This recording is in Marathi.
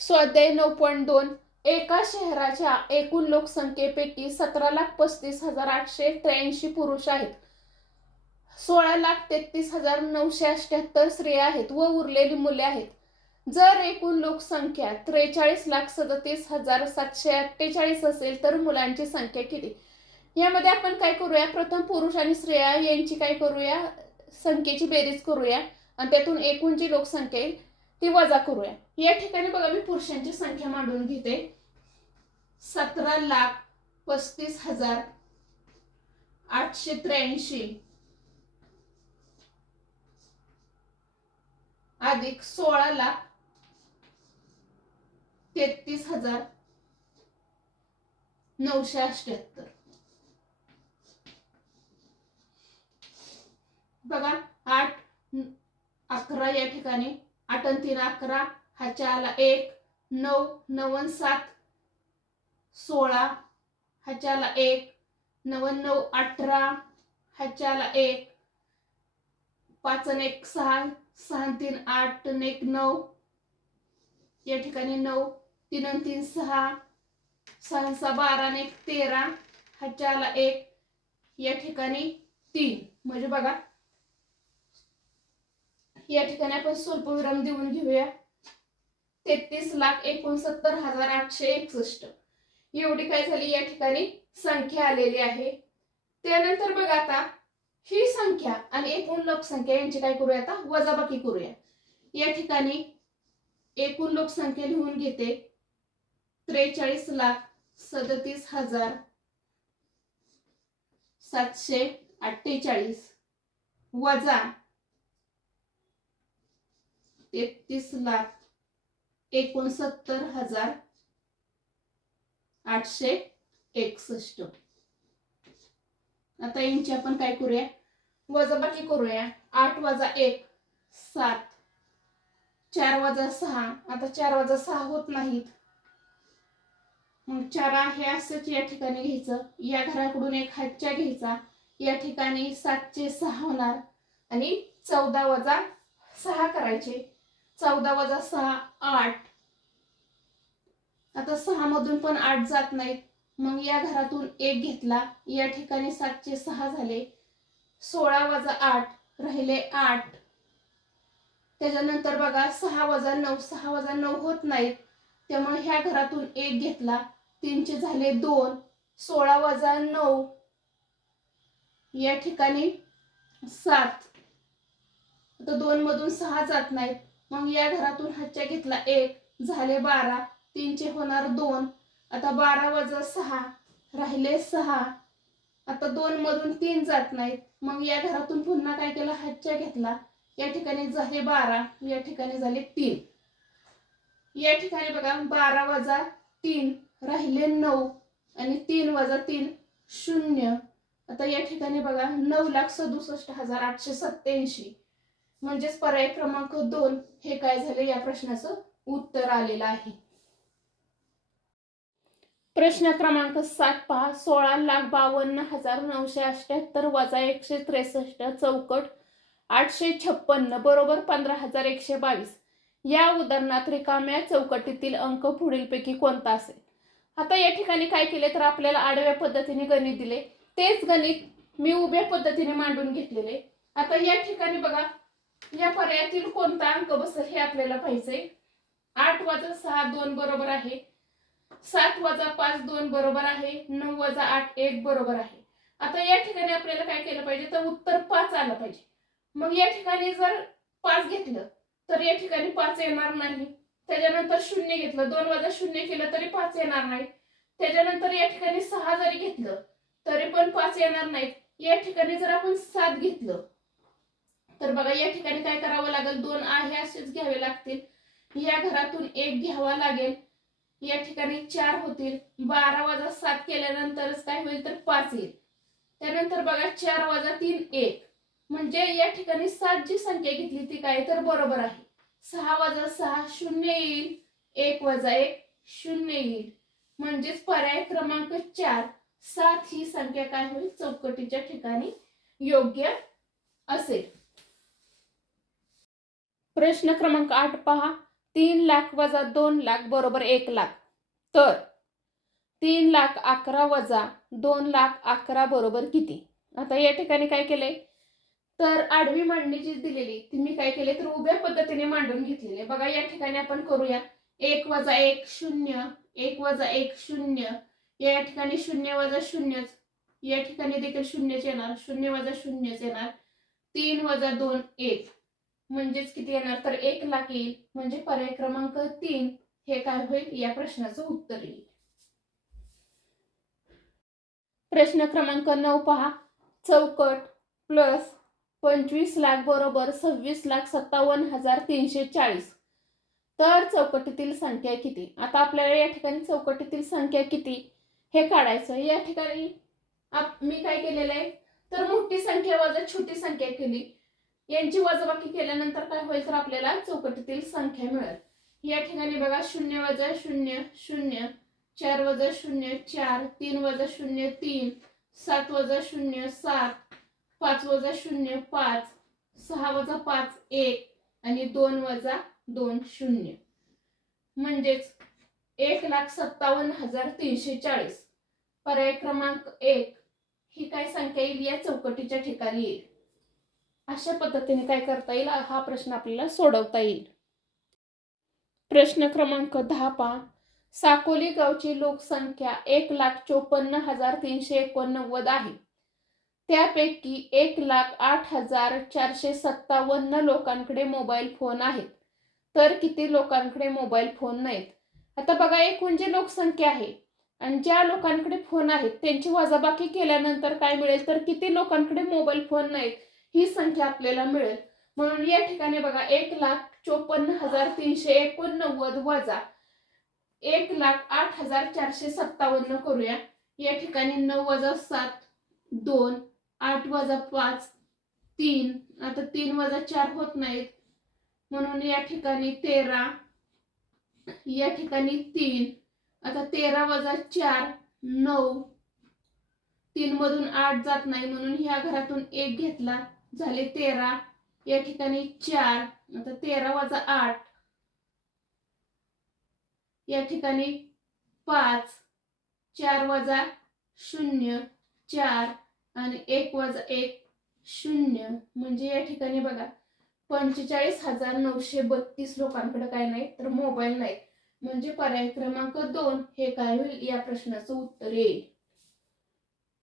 स्वाध्याय 9.2 एका शहराच्या एकूण लोकसंख्येपैकी 17,35,883 पुरुष आहेत, 16,33,978 स्त्रिया आहेत व उरलेली मुले आहेत. जर एकूण लोकसंख्या 43,37,748 असेल तर मुलांची संख्या किती? यामध्ये आपण काय करूया, प्रथम पुरुष आणि स्त्रिया यांची काय करूया, संख्येची बेरीज करूया आणि त्यातून एकूण जी लोकसंख्या आहे ती वजा करूया. या ठिकाणी बघा मी पुरुषांची संख्या मांडून घेते. 17,35,883 अधिक 16,33,978. बघा 8 11 या ठिकाणी 8 आणि 3 11, ह्याच्या आला 1, 9 9 आणि 7 16, ह्याच्या आला 1, 9 9 18, ह्याच्या आला 1, 5 आणि 1 6, 6 आणि 3 8 आणि 1 9, या ठिकाणी 9, 3 आणि 3 6, 6 आणि 6 12 आणि 1 13, ह्याच्या आला 1, या ठिकाणी 3. म्हणजे बघा या ठिकाणी आपण स्वल्पविराम देऊन घेऊया. 33,69,861 एवढी काय झाली या ठिकाणी संख्या आलेली आहे. त्यानंतर बघा आता ही संख्या आणि एकूण लोकसंख्या यांची काय करूया, आता वजाबाकी करूया. या ठिकाणी एकूण लोकसंख्या लिहून घेते 43,37,748 वजा 33,69,861. आता यांची आपण काय करूया, वजाबाकी करूया. 8 वजा 1 7, 4 वजा 6, आता 4 वजा 6 होत नाहीत, मग 4 आहे असंच या ठिकाणी घ्यायचं. या घराकडून एक हातच्या घ्यायचा, या ठिकाणी 7 चे 6 होणार आणि 14 वजा 6 करायचे. 14 वजा 6 8. आता 6 मधून पण 8 जात नाहीत, मग या घरातून एक घेतला, या ठिकाणी 7 चे 6 झाले. 16 वजा 8 राहिले 8. त्याच्यानंतर बघा 6 वजा 9, 6 वजा 9 होत नाहीत, त्यामुळे ह्या घरातून एक घेतला, 3 चे झाले 2. 16 वजा 9 या ठिकाणी 7. आता 2 मधून 6 जात नाहीत, मग या घरातून हातच्या घेतला 1, झाले 12. 3 चे होणार 2. आता 12 वजा 6 राहिले 6. आता 2 मधून 3 जात नाहीत, मग या घरातून पुन्हा काय केलं, हातच्या घेतला, या ठिकाणी झाले 12, या ठिकाणी झाले 3. या ठिकाणी बघा 12 वजा 3 राहिले 9 आणि 3 वजा 3 0. आता या ठिकाणी बघा 9,67,887 म्हणजेच पर्याय क्रमांक 2 हे काय झाले, या प्रश्नाचं उत्तर आलेलं आहे. प्रश्न क्रमांक 7 पहा. 16,52,978 वजा 163 चौकट 856 बरोबर 15,122. या उदाहरणात रिकाम्या चौकटीतील अंक पुढीलपैकी कोणता असेल? आता या ठिकाणी काय केले तर आपल्याला आडव्या पद्धतीने गणित दिले, तेच गणित मी उभ्या पद्धतीने मांडून घेतलेले. आता या ठिकाणी बघा या पर्यायातील कोणता अंक बसेल हे आपल्याला पाहिजे. 8 वजा 6 2 बरोबर आहे, 7 वजा 5 2 बरोबर आहे, 9 वजा 8 1 बरोबर आहे. आता या ठिकाणी आपल्याला काय केलं पाहिजे, तर उत्तर 5 आलं पाहिजे. मग या ठिकाणी जर 5 घेतलं तर या ठिकाणी 5 येणार नाही. त्याच्यानंतर 0 घेतलं, 2 वजा 0 केलं तरी 5 येणार नाही. त्याच्यानंतर या ठिकाणी 6 जरी घेतलं तरी पण 5 येणार नाहीत. या ठिकाणी जर आपण 7 घेतलं तर बघा या ठिकाणी काय करावं लागेल, 2 आहे असेच घ्यावे लागतील. या घरातून एक घ्यावा लागेल, या ठिकाणी 4 होतील. 12 वजा 7 केल्यानंतरच काय होईल तर 5 येईल. त्यानंतर बघा 4 वजा 3 1, म्हणजे या ठिकाणी 7 जी संख्या घेतली ती काय तर बरोबर आहे. 6 वजा 6 0 येईल, 1 वजा 1 0 येईल. म्हणजेच पर्याय क्रमांक 4 7 ही संख्या काय होईल, चौकटीच्या ठिकाणी योग्य असेल. प्रश्न क्रमांक 8 पहा. 3 लाख वजा 2 लाख बरोबर 1 लाख. तर 3 लाख 11 वजा 2 लाख 11 बरोबर किती? आता या ठिकाणी काय केलंय, तर आडवी मांडणी जी दिलेली ती मी काय केले, तर उभ्या पद्धतीने मांडून घेतलेली आहे. बघा या ठिकाणी आपण करूया. 1 वजा 1 0, 1 वजा 1 0, या ठिकाणी 0 वजा 0, या ठिकाणी देखील 0 येणार, 0 वजा 0 येणार, 3 वजा 2 1, म्हणजेच किती येणार, तर 1 लाख येईल. म्हणजे पर्याय क्रमांक 3 हे काय होईल, या प्रश्नाचं उत्तर येईल. प्रश्न क्रमांक 9 पहा. चौकट प्लस 25 लाख बरोबर 26,57,340. तर चौकटीतील संख्या किती? आता आपल्याला या ठिकाणी चौकटीतील संख्या किती हे काढायचं. या ठिकाणी मी काय केलेलं आहे, तर मोठी संख्या वजा छोटी संख्या केली. यांची वजाबाकी केल्यानंतर काय होईल, तर आपल्याला चौकटीतील संख्या मिळेल. या ठिकाणी बघा 0 वजा 0 0, 4 वजा 0 4, 3 वजा 0 3, 7 वजा 0 7, 5 वजा 0 5, 6 वजा 5 1 आणि 2 वजा 2 0. म्हणजेच 1,57,340. पर्याय क्रमांक 1 ही काय संख्या येईल, या चौकटीच्या ठिकाणी येईल. अशा पद्धतीने काय करता येईल, हा प्रश्न आपल्याला सोडवता येईल. प्रश्न क्रमांक 10 पहा. साकोली गावची लोकसंख्या 1,54,389 आहे. त्यापैकी 1,08,457 लोकांकडे मोबाईल फोन आहेत. तर किती लोकांकडे मोबाईल फोन नाहीत? आता बघा, एकूण जी लोकसंख्या आहे आणि ज्या लोकांकडे फोन आहेत त्यांची वजाबाकी केल्यानंतर काय मिळेल, तर किती लोकांकडे मोबाईल फोन नाहीत ही संख्या आपल्याला मिळेल. म्हणून या ठिकाणी बघा 1,54,389 वजा 1,08,457 करूया. या ठिकाणी 9 वजा 7 2, 8 वजा 5 3, आता 3 वजा 4 होत नाहीत, म्हणून या ठिकाणी 13, या ठिकाणी 3, आता 13 वजा 4 9, 3 मधून 8 जात नाही म्हणून ह्या घरातून 1 घेतला, झाले 13, या ठिकाणी 4, आता 13 वजा 8, या ठिकाणी 5, 4 वजा 0 4 आणि 1 वजा 1 0. म्हणजे या ठिकाणी बघा 45,932 लोकांकडे काय नाही, तर मोबाईल नाही. म्हणजे पर्याय क्रमांक 2 हे काय होईल, या प्रश्नाचं उत्तर येईल.